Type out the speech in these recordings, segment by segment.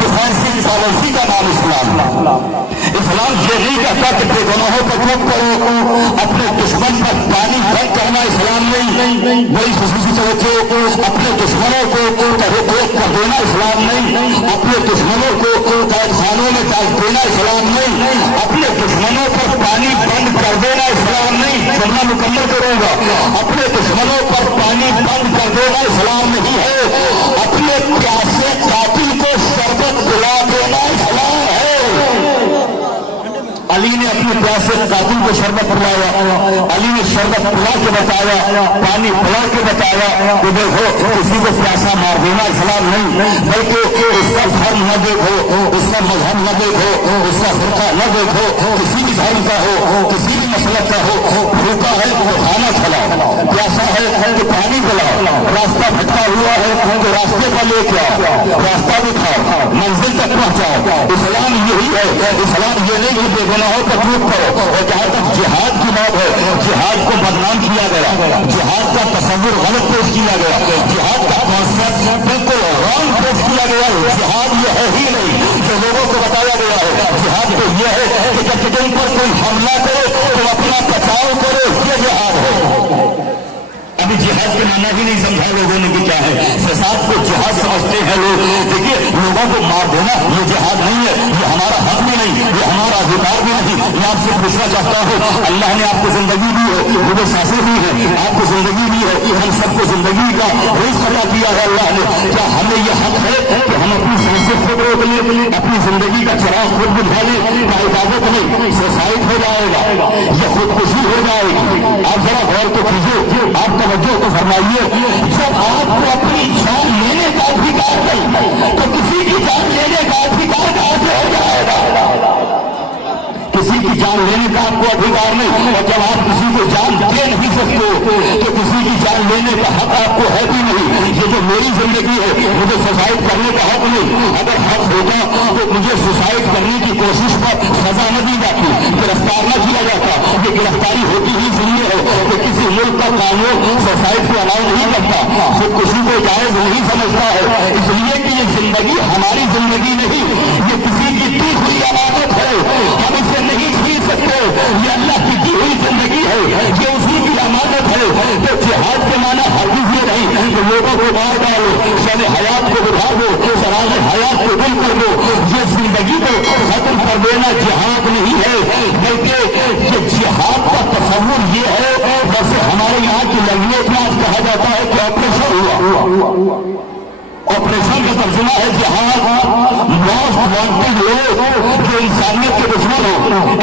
Defensive policy का नाम इस्लाम। इस्लाम ये नहीं कहता कि बेगुनाहों पर थूक करो, अपने दुश्मन पर पानी बंद करना इस्लाम नहीं। बड़ी खुशी समझो, अपने दुश्मनों को तहरीक कर देना इस्लाम नहीं, अपने दुश्मनों को कैदखानों में डाल देना इस्लाम नहीं, अपने दुश्मनों पर पानी बंद कर देना इस्लाम नहीं। सुनना मुकम्मल करूंगा, अपने दुश्मनों पर पानी बंद कर देना इस्लाम नहीं है, अपने प्यासे कातिल को शरबत पिला देना इस्लाम है। अली ने अपने प्यासे कातिल को शरबत पिलाया, अली ने शरबत पिला के बताया, पानी पिला के बताया कि देखो किसी को प्यासा मार देना इस्लाम नहीं, बल्कि उसका धर्म न देखो, उसका मजहब न देखो, उसका फिरका न देखो, किसी भी धर्म का हो, किसी भी मसलक का हो, भूखा है तो खाना खिलाओ, प्यासा है तो पानी पिलाओ, रास्ता भटका हुआ है तो रास्ते पर लेके आओ, रास्ता दिखाओ, मंजिल तक पहुंचाओ। इस्लाम यही है, इस्लाम ये नहीं है बेगुनाहों पर थूक करो। और जहाँ तक जिहाद की बात है, जिहाद को बदनाम किया गया, जिहाद का तस्वुर गलत पेश किया गया, जिहाद का कॉन्सेप्ट बिल्कुल रॉन्ग पेश किया गया। जिहाद ये है ही नहीं जो लोगों को बताया गया है। जिहाद तो ये है कि जब तुम पर कोई हमला करे तो अपना बचाव करो, ये जिहाद है। अभी जिहाद के माना ही नहीं समझा लोगों ने कि क्या है, फसाद को जिहाद समझते हैं लोग। देखिए लोगों को मार देना ये जिहाद नहीं है, ये हमारा हक भी नहीं, ये हमारा अधिकार भी नहीं। मैं आपसे पूछना चाहता हूँ, अल्लाह ने आपको जिंदगी दी है, मुझे सांसें दी है, आपको जिंदगी दी है, हम सबको जिंदगी का रिज़्क़ अता किया है अल्लाह ने। क्या हमें यह हक है कि हम अपनी सांसें खुद रोक लें, अपनी जिंदगी का चिराग खुद बुझा लें? क्या इजाजत नहीं? सुसाइड हो जाएगा या खुदकुशी हो जाएगी। आप जरा गौर तो कीजिए, आप तवज्जो तो फरमाइए। जब आपको अपनी जान लेने का अधिकार नहीं तो किसी की जान लेने का अधिकार कहां से हो जाएगा? किसी की जान लेने का आपको अधिकार नहीं, और जब आप किसी को जान दे नहीं सकते तो किसी की जान लेने का हक आपको है भी नहीं। ये जो मेरी जिंदगी है, मुझे सुसाइड करने का हक नहीं। अगर हक होता तो मुझे सुसाइड करने की कोशिश पर सजा न दी जाती, गिरफ्तार न किया जाता। ये गिरफ्तारी होती ही इसलिए है कि किसी मुल्क का कानून सुसाइड को अलाउ नहीं करता, खुदकुशी को जायज नहीं समझता है। इसलिए कि ये जिंदगी हमारी जिंदगी नहीं, ये किसी की दी हुई अमानत है, हम इसे नहीं छीन सकते। ये अल्लाह की दी हुई जिंदगी है, ये उसी की अमानत है। तो जिहाद के माना हरगिज़ ये नहीं कि लोगों को मार डालो, शब हयात को बुझा दो, शराब हयात को गुल कर दो। ये जिंदगी को खत्म कर देना जिहाद नहीं है, बल्कि ये जिहाद का तस्वुर ये है जैसे हमारे यहाँ की लैंग्वेज में आज कहा जाता है कि ऑपरेशन हुआ। ऑपरेशन का तर्जुमा है जिहाद। मोस्ट वांटेड लोग जो इंसानियत के दुश्मन हो,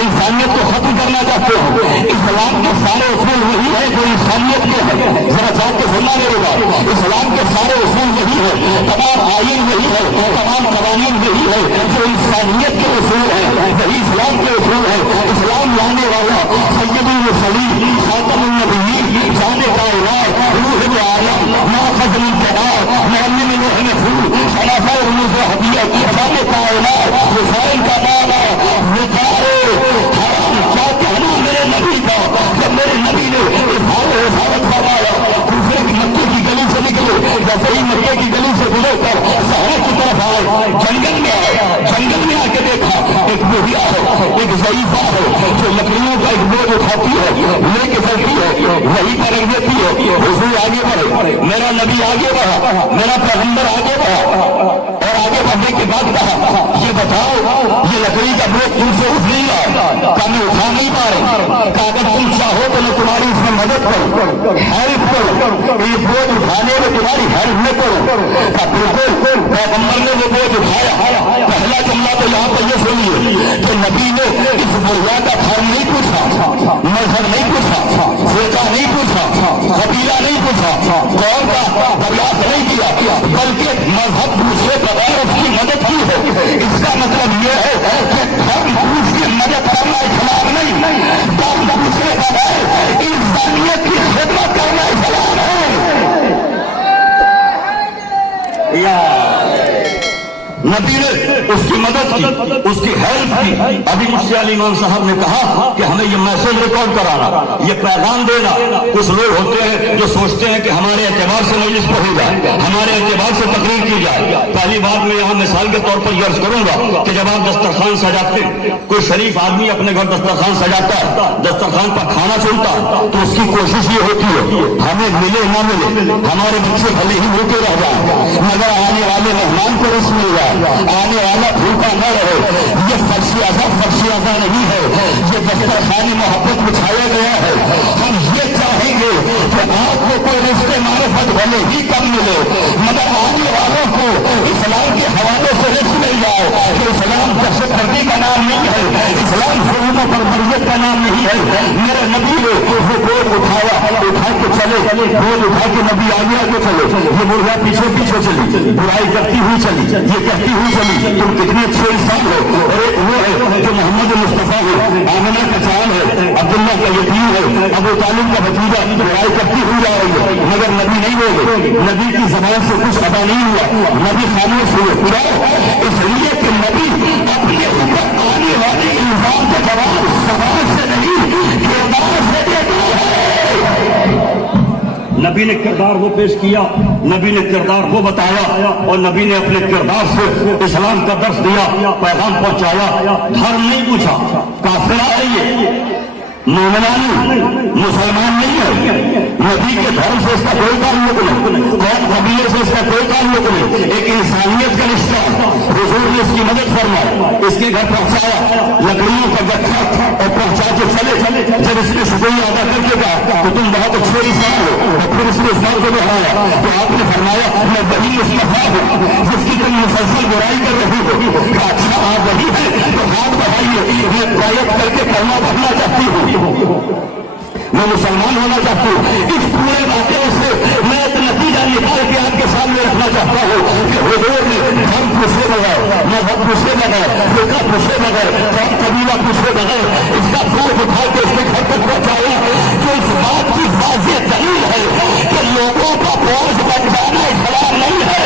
इंसानियत को खत्म करना चाहते हो। इस्लाम के सारे उसूल वही है जो इंसानियत के है। जरा चाह के सुनना मेरे बात, इस्लाम के सारे उसूल वही है, तमाम आयीन वही है, तमाम कवानीन वही है जो इंसानियत के उसूल है, वही इस्लाम के उसूल है। इस्लाम लाने वाला सैयदुल मुरसलीन खातमुन नबिय्यीन जाने कायनात रूहुल आलम माखज़ुल जलाल मुअल्लिमुल महफूज खलाफाए मुज़हबियत जाने कायनात हुसैन का नामा निकाले हराम। क्या कहना मेरे नबी का, जब मेरे नबी ने इज़हार रिसालत फरमाया, दूसरे की मक्के की गली से निकले, जैसे ही मक्के की गली से गुजर कर शहर की तरफ आए, जंगल में आए, जंगल में आके देखा एक बुढ़िया है, एक ज़ईफ़ा है जो लकड़ियों का एक बोझ उठाती है, लेके चलती है, वही पर रख देती है। हुजूर आगे बढ़े, मेरा नबी आगे बढ़ा, मेरा पैगंबर आगे बढ़ा, और आगे बढ़ने के बाद कहा ये बताओ ये लकड़ी का बोझ तुमसे उठ नहीं रहा, क्या मैं उठा नहीं पा रही? क्या अगर तुम चाहो तो मैं तुम्हारी इसमें मदद करूं, हेल्प करूं, ये बोझ उठाने में तुम्हारी हेल्प न करूं? बिल्कुल। पैगंबर ने वो बोझ उठाया। पहला जुमला तो यहाँ पर ये सुनिए कि नबी ने इस बुढ़िया का धर्म नहीं पूछा, मजहब नहीं पूछा, फिरका नहीं पूछा, कबीला नहीं पूछा, कौम का दरियाफ्त नहीं किया, बल्कि मजहब पूछे बगैर उसकी मदद की है। इसका मतलब ये है कि धर्म पूछ के मदद करना इस्लाम नहीं, धर्म पूछे बगैर इंसानियत की खिदमत करना इस्लाम है। नबी ने उसकी मदद की, उसकी हेल्प की। अभी मुफ्ती अली इमाम साहब ने कहा कि हमें ये मैसेज रिकॉर्ड कराना, ये पैगाम देना। कुछ लोग होते हैं जो सोचते हैं कि हमारे एतबार से मजलिस पढ़ी जाए, हमारे एतबार से तकरीर की जाए। पहली बात मैं यहाँ मिसाल के तौर पर ये अर्ज करूंगा कि जब आप दस्तरखान सजाते, कोई शरीफ आदमी अपने घर दस्तरखान सजाता है, दस्तरखान पर खाना चलता है, तो उसकी कोशिश ये होती है हमें मिले ना मिले, हमारे बच्चे भले ही भूखे रह जाए मगर आने वाले मेहमान को रस मिल जाए, आने वाला भूखा न रहे। ये फर्शियाजा नहीं है, ये दस्तरखान मोहब्बत बिछाया गया है। हम ये चाहेंगे कि आपको कोई रिश्ते मारिफत भले ही कम मिले मगर आने वालों को इस्लाम के हवाले से रिश्त मिल जाए कि इस्लाम दहशतगर्दी का नाम नहीं है, इस्लाम जुल्म पर बरकत का नाम नहीं है। मेरे नबी ने वो बोझ उठा के चले, बोझ उठा के नबी आगे चले, ये बुढ़िया पीछे चली, बुराई करती हुई चली, ये कहती हुई चली तुम कितने अच्छे इंसान हो। और एक वो है जो मोहम्मद मुस्तफा है, आमिना का चाल है, अब्दुल्ला का यतीम है, अबू तालिब का भतीजा, बुराई करती हुई जा रही है मगर नबी नहीं बोले, नबी की जबान से कुछ अदा नहीं हुआ, नबी खामोश हुए। इसलिए कि नबी अपने ऊपर आने वाले इंसान का जवाब जबान से नहीं किरदार से देता है। नबी ने किरदार वो पेश किया, नबी ने किरदार वो बताया और नबी ने अपने किरदार से इस्लाम का दर्श दिया, पैगाम पहुंचाया। धर्म नहीं पूछा, काफिरा है ये, मोमिना नहीं, मुसलमान नहीं है। नबी के धर्म से इसका कोई ताल्लुक नहीं, कौन कबीले से इसका कोई ताल्लुक नहीं, एक इंसानियत का रिश्ता। हुजूर ने इसकी मदद फरमाई, इसके घर पहुंचाया, लकड़ियों का गट्ठा और पहुंचा के चले। जब इसने शुक्रिया अदा करके कहा तो तुम बहुत अच्छे इंसान हो, और फिर इसने इस बात को दोहराया तो आपने फरमाया मैं वही मुस्तफा हूँ जिसकी तुम मुसलसल बुराई कर रही हो। अच्छा आप वही है तो हाथ बढ़ाइए, मैं बैत करके कलमा पढ़ना चाहती हूँ, मैं मुसलमान होना चाहती हूँ। इस पूरे वाक़े से मैं एक नतीजा निकाल के आपके सामने रखना चाहता हूँ कि हुजूर ने धर्म पूछे बगैर, मजहब पूछे बगैर, फिरका पूछे बगैर, कौम कबीला पूछे बगैर इसका बोझ उठा के उसके घर तक पहुंचाया। जो इस बात की वाज़ेह दलील है कि लोगों का बोझ बन जाना इस्लाम नहीं है,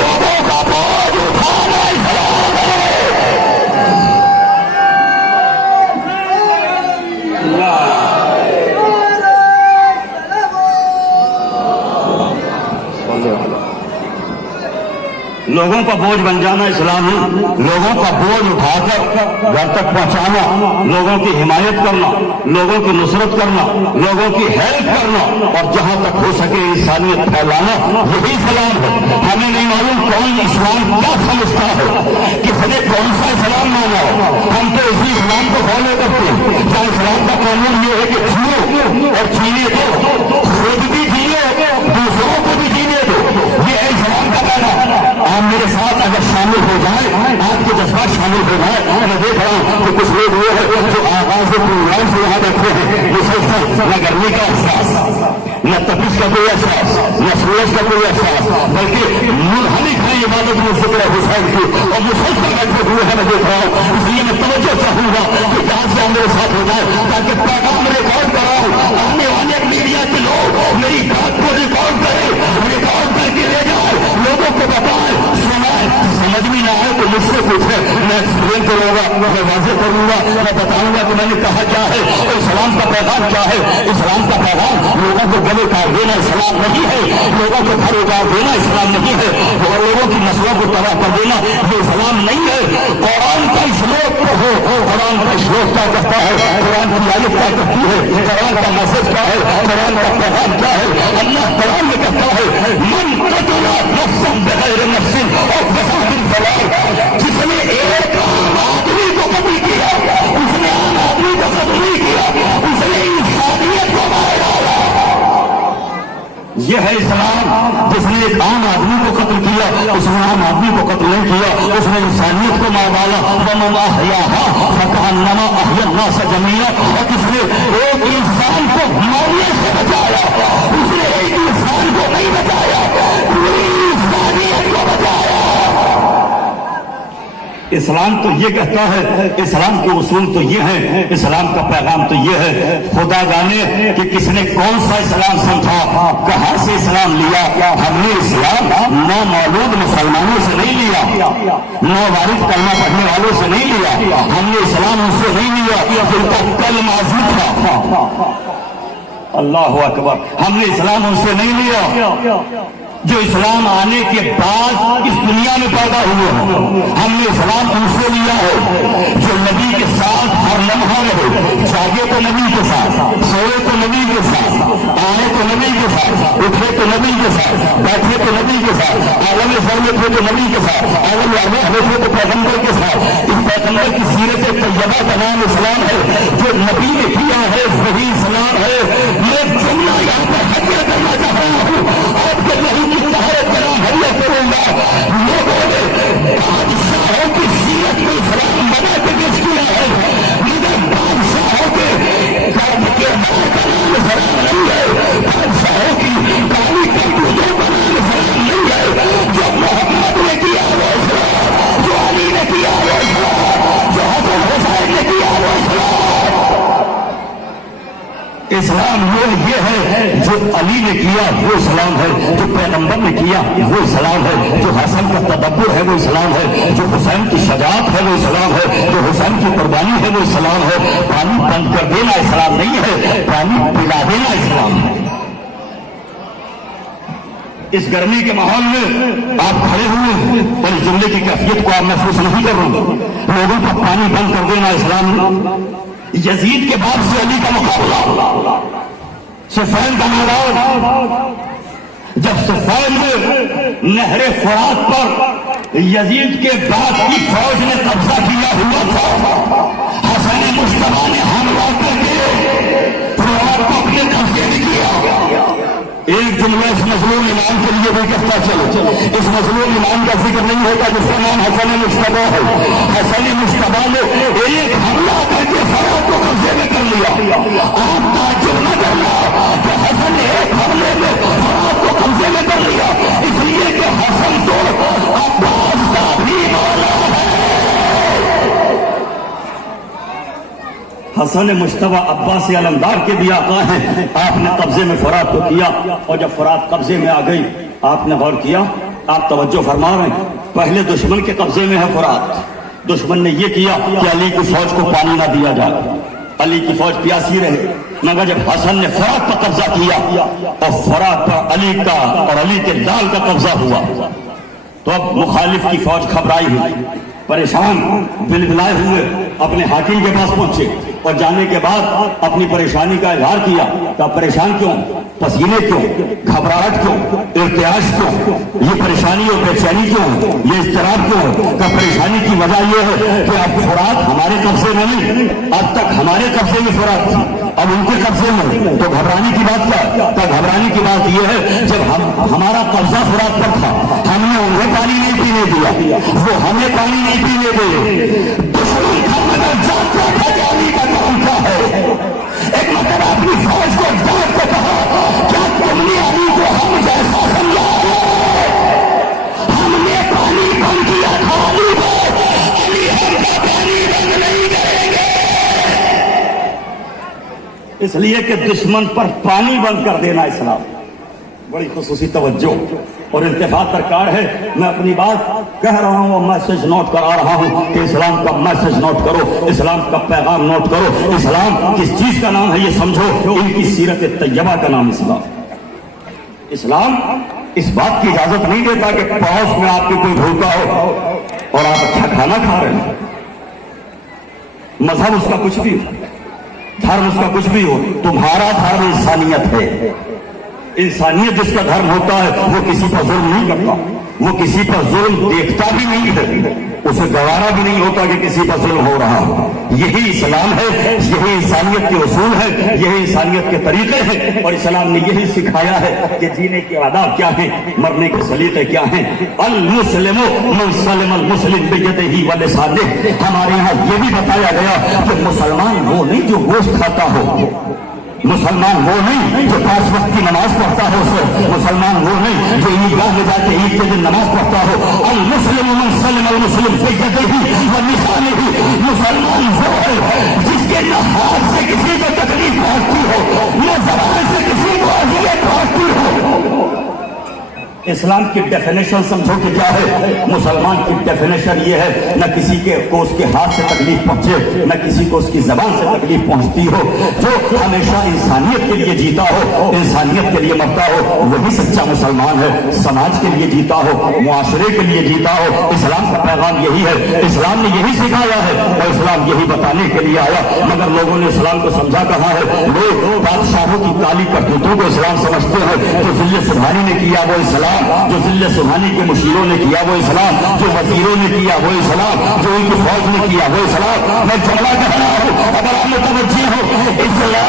लोगों का बोझ उठाना इस्लाम है। लोगों का बोझ बन जाना इस्लाम है, लोगों का बोझ उठाकर घर तक पहुंचाना, लोगों की हिमायत करना, लोगों की नुसरत करना, लोगों की हेल्प करना और जहां तक हो सके इंसानियत फैलाना, यही इस्लाम है। हमें नहीं मालूम कौन इस्लाम क्या समझता है, किसने कौन सा इस्लाम माना है। हम तो इसी इस्लाम को फॉलो करते हैं जहाँ इस्लाम का कानून ये है कि जियो और जीने दो, खुद भी जियो दूसरों को भी जीने दो, ये है इस्लाम का कहना। आप मेरे साथ अगर शामिल हो जाए, आपके जज्बात शामिल हो जाए। मैं देख रहा हूँ कि कुछ लोग वो है जो आगाज प्रोग्राम से यहाँ बैठे हैं, मुसलसल न गर्मी का एहसास, न तपिश का कोई एहसास, न सूरज का कोई एहसास, बल्कि मुनहमिक है इबादत में ज़िक्र हुसैन की और मुसलसल बैठे हुए हैं। मैं देख रहा हूँ, इसलिए मैं तवज्जो चाहूंगा कि जहाँ से आप मेरे साथ हो जाए ताकि पैगाम रिकॉर्ड कराऊं, आने वाले मीडिया के लोग मेरी बात को रिकॉर्ड करें, रिकॉर्ड करके ले जाए, लोगों को बताएं, सुनाएं। समझ में ना आए तो मुझसे पूछे, मैं एक्सप्लेन करूंगा, मैं वाज़ेह करूंगा, मैं बताऊंगा कि मैंने कहा क्या है, इस्लाम का पैगाम क्या है। इस्लाम का पैगाम लोगों को गले काट देना इस्लाम नहीं है, लोगों को घर उजाड़ देना इस्लाम नहीं है, और लोगों की नस्लों को तबाह कर देना ये इस्लाम नहीं है। कुरान का श्लोक तो हो, कुरान का श्लोक क्या कहता है, कुरान की आयत क्या कहती है, कुरान का मैसेज क्या है, कुरान का पैगाम क्या है। अल्लाह कुरान में कहता है मन कतला नफ्सन बगैर नफ्सिन और फसादिन फलाह, जिसने एक आदमी को कत्ल किया उसने आम आदमी को कत्ल नहीं किया, उसने इंसानियत को मार डाला। यह है इस्लाम। जिसने एक आम आदमी को कत्ल किया उसने आम आदमी को कत्ल नहीं किया, उसने इंसानियत को मार डाला। वमन अहयाहा फकअन्नमा अहया अन्नास जमीआ, और जिसने एक इंसान को मरने से बचाया उसने एक इंसान को नहीं बचाया, पूरी इंसानियत को बचाया। اسلام تو یہ کہتا ہے، اسلام کے اصول تو یہ ہیں، اسلام کا پیغام تو یہ ہے، خدا جانے کہ کس نے کون سا اسلام سمجھا، کہاں سے اسلام لیا۔ ہم نے اسلام نو مولود مسلمانوں سے نہیں لیا، نو وارث کلمہ پڑھنے والوں سے نہیں لیا، ہم نے اسلام ان سے نہیں لیا جن کا کل ماضی تھا۔ اللہ اکبر، ہم نے اسلام ان سے نہیں لیا جو اسلام آنے کے بعد اس دنیا میں پیدا ہوئے ہیں، ہم نے اسلام ان سے لیا ہے جو نبی کے ساتھ ہر لمحہ رہے، جاگے تو نبی کے ساتھ، سوئے تو نبی کے ساتھ، آئے تو نبی کے ساتھ، اٹھے تو نبی کے ساتھ، بیٹھے تو نبی کے ساتھ، عالم زر میں تھے تو نبی کے ساتھ، عالم ارواح میں تھے تو پیغمبر کے ساتھ۔ اس پیغمبر کی سیرت طیبہ کا نام اسلام ہے، جو نبی نے کیا ہے وہی اسلام ہے۔ میں جملہ یہاں پر حجیہ کرنا چاہتا ہوں، آپ کے نہیں بادشاہوں کی سیرت میں اسلام بنا کے پیش کیا ہے، مگر بادشاہوں کے گھر کے باہر کا نام اسلام نہیں ہے، بادشاہوں کی گاڑی کمپیوٹر کا نام اسلام نہیں ہے۔ جو محمد نے کیا وہ اسلام، جو علی نے کیا وہ اسلام، جو حسن حسین نے کیا وہ اسلام۔ اسلام یہ ہے جو علی نے کیا وہ اسلام ہے، جو پیغمبر نے کیا وہ اسلام ہے، جو حسن کا تدبر ہے وہ اسلام ہے، جو حسین کی شجاعت ہے وہ اسلام ہے، جو حسین کی قربانی ہے وہ اسلام ہے۔ پانی بند کر دینا اسلام نہیں ہے، پانی پلا دینا اسلام ہے۔ اس گرمی کے ماحول میں آپ کھڑے ہوئے ہیں اور اس جملے کی کیفیت کو آپ محسوس نہیں کر رہے، لوگوں کا پانی بند کر دینا اسلام۔ یزید کے بعد سے علی کا مقابلہ، صفین کا میدان، جب صفین میں نہر فرات پر یزید کے بعد کی فوج نے قبضہ کیا ہوا تھا، حسن مصطفیٰ نے حملہ کر کے فرات کو اپنے قبضے میں کیا۔ ایک جملہ اس مظلوم امام کے لیے بھی کہتا چلو، اس مظلوم امام کا ذکر نہیں ہوتا جس کا نام حسن مصطفیٰ ہے۔ حسن مصطفیٰ نے ایک حملہ کر کے فرات کو قبضے میں کر لیا۔ آپ تعجب نہ کرنا کہ حسن نے ایک حملے میں فرات کو قبضے میں کر لیا، اس لیے کہ حسن تو عباس کا بھی مولا ہے۔ حسن مصطفیٰ عباس علمدار کے بھی آقا ہیں، آپ نے قبضے میں فرات کو کیا، اور جب فرات قبضے میں آ گئی آپ نے غور کیا، آپ توجہ فرما رہے ہیں، پہلے دشمن کے قبضے میں ہے فرات، دشمن نے یہ کیا کہ علی کی فوج کو پانی نہ دیا جائے، علی کی فوج پیاسی رہے، مگر جب حسن نے فرات پر قبضہ کیا اور فرات پر علی کا اور علی کے لال کا قبضہ ہوا، تو اب مخالف کی فوج گھبرائی ہوئی، پریشان بلبلائے ہوئے اپنے حاکم کے پاس پہنچے، اور جانے کے بعد اپنی پریشانی کا اظہار کیا کہ آپ پریشان کیوں، پسینے کیوں، گھبراہٹ کیوں، ارتعاش کیوں، یہ پریشانی اور بے چینی کیوں، یہ اضطراب کیوں؟ کہ پریشانی کی وجہ یہ ہے کہ اب فرات ہمارے قبضے میں نہیں، اب تک ہمارے قبضے میں فرات تھی، اب ان کے قبضے میں، تو گھبرانے کی بات کیا؟ تو گھبرانے کی بات یہ ہے جب ہمارا قبضہ فرات پر تھا، ہم نے انہیں پانی نہیں پینے دیا، وہ ہمیں پانی نہیں پینے دے، دشمن کا مگر جانتا تھا کہ علی کا کام کیا ہے۔ ایک مرتبہ اپنی فوج کو ڈانٹ کے کہا کیا تم نے علی کو ہم جیسا سمجھا ہے؟ ہم نے پانی بند کیا تھا علی کو، علی ہم کا پانی بند نہیں کریں گے، اس لیے کہ دشمن پر پانی بند کر دینا اسلام۔ بڑی خصوصی توجہ اور التفات درکار ہے، میں اپنی بات کہہ رہا ہوں اور میسج نوٹ کرا رہا ہوں کہ اسلام کا میسج نوٹ کرو، اسلام کا پیغام نوٹ کرو، اسلام کس چیز کا نام ہے یہ سمجھو، ان کی سیرت طیبہ کا نام اسلام۔ اسلام اس بات کی اجازت نہیں دیتا کہ پڑوس میں آپ کے کوئی بھوکا ہو اور آپ اچھا کھانا کھا رہے ہیں، مذہب اس کا کچھ بھی ہو، دھرم اس کا کچھ بھی ہو، تمہارا دھرم انسانیت ہے۔ انسانیت جس کا دھرم ہوتا ہے وہ کسی پر ظلم نہیں کرتا، وہ کسی پر ظلم دیکھتا بھی نہیں ہے، اسے گوارا بھی نہیں ہوتا کہ کسی پر ظلم ہو رہا ہو۔ یہی اسلام ہے، یہی انسانیت کے اصول ہے، یہی انسانیت کے طریقے ہیں، اور اسلام نے یہی سکھایا ہے کہ جینے کے آداب کیا ہیں، مرنے کے سلیقے کیا ہیں۔ المسلم من سلم المسلم بیدہ ولسانہ، ہمارے یہاں یہ بھی بتایا گیا کہ مسلمان وہ نہیں جو گوشت کھاتا ہو، मुसलमान वो नहीं जो 5 वक्त की नमाज पढ़ता हो सर, मुसलमान वो नहीं जो ईदगाह में जाके ईद के दिन नमाज पढ़ता हो। अल मुस्लिम मन सल्लम अल मुस्लिम से यदिही व लिसानिही, मुसलमान वो है जिसके न हाथ से किसी को तकलीफ पहुंचती हो, न ज़बान से किसी को अज़ियत पहुंचती हो। इस्लाम की डेफिनेशन समझो कि क्या है। मुसलमान की डेफिनेशन ये है न किसी को उसके हाथ से तकलीफ पहुंचे, न किसी को उसकी जबान से तकलीफ पहुंचती हो, जो हमेशा इंसानियत के लिए जीता हो, इंसानियत के लिए मरता हो, वही सच्चा मुसलमान है। समाज के लिए जीता हो, मुआशरे के लिए जीता हो। इस्लाम का पैगाम यही है, इस्लाम ने यही सिखाया है और इस्लाम यही बताने के लिए आया। मगर लोगों ने इस्लाम को समझा कहाँ है। लोग बादशाहों की काली करतूतों को इस्लाम समझते हैं। जो जिल्ले सुबहानी ने किया वो इस्लाम, जो जिल्ले सुबहानी के मुशीरों ने किया वो इस्लाम, जो वजीरों ने किया वो इस्लाम, जो उनकी फौज ने किया वो इस्लाम। मैं जुमला कह रहा हूँ, अगर आप मुतवज्जे हो, इस्लाम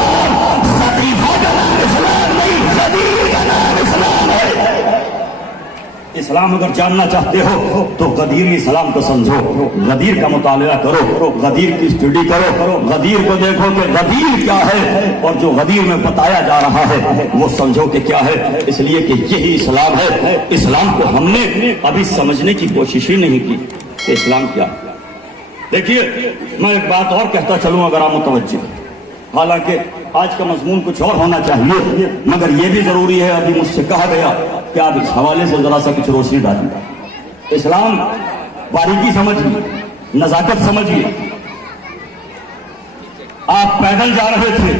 सतीफा का नाम इस्लाम नहीं, गदीर का नाम इस्लाम है। इस्लाम अगर जानना चाहते हो तो गदीर इस्लाम को समझो, गदीर का मुताला करो, गदीर की स्टडी करो, गदीर को देखो कि गदीर क्या है और जो गदीर में बताया जा रहा है वो समझो कि क्या है। इसलिए कि यही इस्लाम है। इस्लाम को हमने अभी समझने की कोशिश ही नहीं की कि इस्लाम क्या है। देखिए, मैं एक बात और कहता चलूं अगर आप मुतवज्जे, हालांकि आज का मजमून कुछ और होना चाहिए, मगर यह भी जरूरी है। अभी मुझसे कहा गया कि आप इस हवाले से जरा सा कुछ रोशनी डालिए। इस्लाम बारीकी समझिए, नजाकत समझिए। आप पैदल जा रहे थे,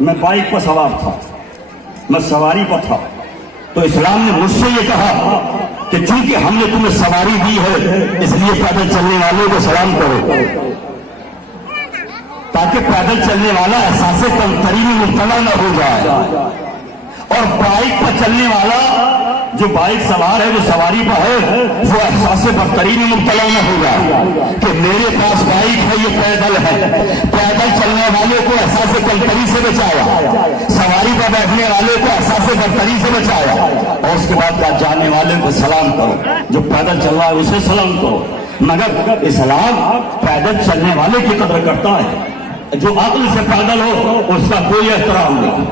मैं बाइक पर सवार था, मैं सवारी पर था, तो इस्लाम ने मुझसे ये कहा कि चूंकि हमने तुम्हें सवारी दी है इसलिए पैदल चलने वालों को सलाम करो, ताकि पैदल चलने वाला एहसास कमतरी में मुब्तला न हो जाए। और बाइक पर चलने वाला जो बाइक सवार है, जो सवारी पर है, वो एहसास बरतरी में मुब्तला न हो जाए कि मेरे पास बाइक है, ये पैदल है। पैदल चलने वाले को एहसास कमतरी से बचाया, सवारी पर बैठने वाले को एहसास बरतरी से बचाया। और उसके बाद जाने वाले को सलाम करो, जो पैदल चल रहा है उसे सलाम करो। मगर इस्लाम पैदल चलने वाले की कदर करता है। जो अक्ल से पैदल हो उसका कोई एहतराम नहीं,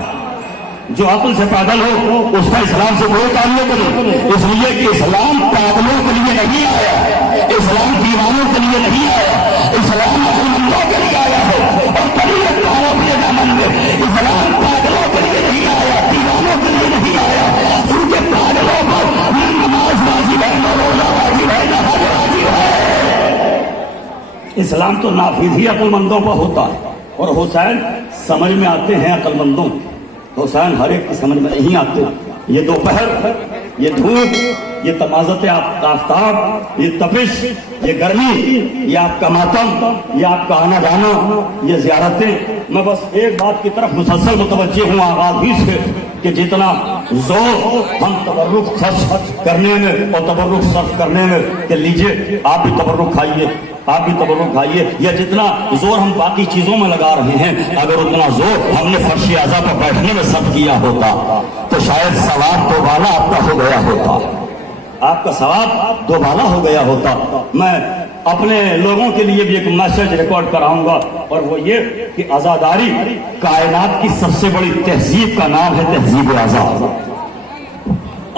जो अक्ल से पैदल हो उसका इस्लाम से कोई ताल्लुक नहीं। इसलिए कि इस्लाम पागलों के लिए नहीं आया, इस्लाम दीवानों के लिए नहीं आया, इस्लाम अक्लमंदों के लिए आया है। और तरीक़त कहो अपने दामन में, इस्लाम पागलों के लिए नहीं आया, दीवानों के लिए नहीं आया। क्योंकि पागलों पर नमाज वाजिब है, रोज़ा वाजिब है, नमाज वाजिब है। इस्लाम तो नाफिज ही अक्लमंदों पर होता है। और हुसैन समझ में आते हैं अक्लमंदों, हुसैन हर एक की समझ में नहीं आते। ये दोपहर, ये धूप, ये तमाज़त आफ़ताब, ये तपिश, ये गर्मी, ये आपका मातम, ये आपका आना जाना, ये ज़ियारतें। मैं बस एक बात की तरफ मुसलसल मुतवज्जे हूँ आगाज़ ही से कि जितना जोर हम तबर्रुक खर्च करने में और तबर्रुक सर्फ करने में, कि लीजिए आप भी तबर्रुक खाइए, आप भी तबर्रुक खाइए, या जितना जोर हम बाकी चीजों में लगा रहे हैं, अगर उतना जोर हमने फर्श आज़ा पर बैठने में सब किया होता तो शायद सवाब दो बाला आपका हो गया होता, आपका सवाब दो बाला हो गया होता। मैं अपने लोगों के लिए भी एक मैसेज रिकॉर्ड कराऊंगा, और वो ये कि आजादारी कायनात की सबसे बड़ी तहजीब का नाम है, तहजीब आजाद।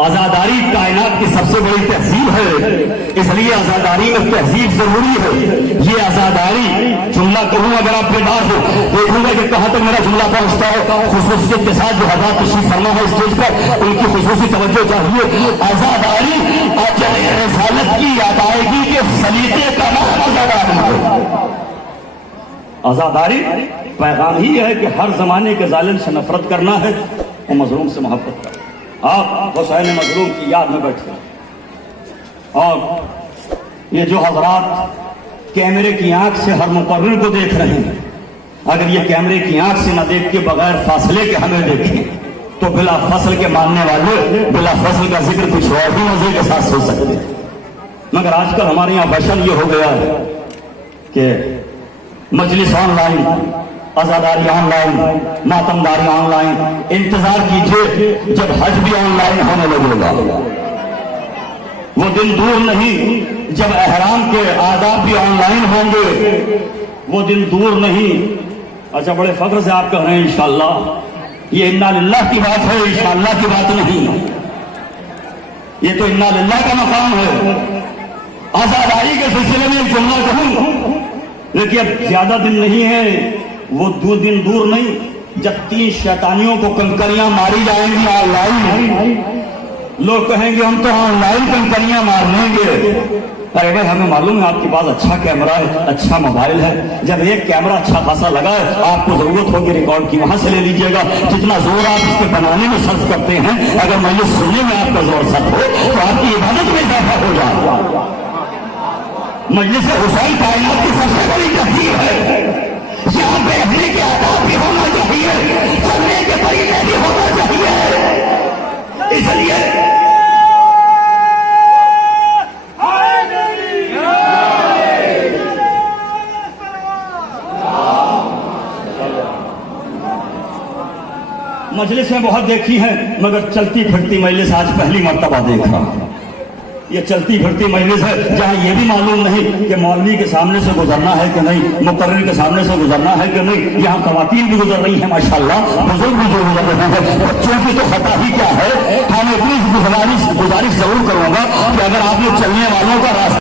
आजादारी कायनात की सबसे बड़ी तहजीब है, इसलिए आजादारी में तहजीब जरूरी है। ये आजादारी जुमला कहूँ अगर आप बेदार हो, देखूंगा कि कहाँ तक मेरा जुमला पहुंचता है। खुसूसियत के साथ जो हज़रात तशरीफ फरमा है स्टेज पर, उनकी खुसूसी तवज्जो चाहिए। आजादारी रसालत की अदायगी के सलीके का नाम आजादारी है। आजादारी पैगाम ही है कि हर जमाने के जालिम से नफरत करना है और मजलूम से मोहब्बत करना। आप हुसैन मजलूम की याद में बैठे, और ये जो हजरात कैमरे की आंख से हर मुकर्रिर को देख रहे हैं, अगर ये कैमरे की आंख से न देख के बगैर फासले के हमें देखें तो बिला फसल के मानने वाले बिला फसल का जिक्र कुछ और भी मजे के साथ हो सकते। मगर आजकल हमारे यहाँ फैशन ये हो गया है कि मजलिस ऑनलाइन, आजादारी ऑनलाइन, मातमदारी ऑनलाइन। इंतजार कीजिए जब हज भी ऑनलाइन होने लगेगा। वो दिन दूर नहीं जब एहराम के आदाब भी ऑनलाइन होंगे, वो दिन दूर नहीं। अच्छा, बड़े फख्र से आप कह रहे हैं इंशाअल्लाह ये इन्ना लिल्लाह की बात है, इंशाअल्लाह की बात नहीं। ये तो इन्ना लिल्लाह का मकाम है। आजादाई के सिलसिले में एक जुमला कहूं, लेकिन अब ज्यादा दिन नहीं है, वो 2 दिन दूर नहीं जब 3 शैतानियों को कंकरियां मारी जाएंगी ऑनलाइन। लोग कहेंगे हम तो ऑनलाइन कंकरियां मार लेंगे। अरे भाई हमें मालूम है आपके पास अच्छा कैमरा है, अच्छा मोबाइल है। जब एक कैमरा अच्छा खासा लगा है, आपको जरूरत होगी रिकॉर्ड की, वहां से ले लीजिएगा। जितना जोर आप इसके बनाने में सर्च करते हैं, अगर मजलिस सुनने में आपका जोर सर्च हो तो आपकी इबादत में इजाफा हो जाएगा। मजलिस हुसैन कायनात की सबसे बड़ी तहजीब है। यहाँ बैठने के आदाब भी होना चाहिए, चलने के तरीके भी होना चाहिए। इसलिए मजलिस में बहुत देखी है, मगर चलती फिरती मजलिस आज पहली मर्तबा देख रहा हूं। ये चलती फिरती मजलिस है जहां ये भी मालूम नहीं कि मौलवी के सामने से गुजरना है कि नहीं, मुकर्रिर के सामने से गुजरना है कि नहीं। यहाँ खवातीन भी गुजर रही हैं माशाल्लाह, बुजुर्ग भी जो गुजर रहे हैं। बच्चों की तो खता ही क्या है। हम इतनी गुजारिश जरूर करूंगा कि अगर आप लोग चलने वालों का रास्ता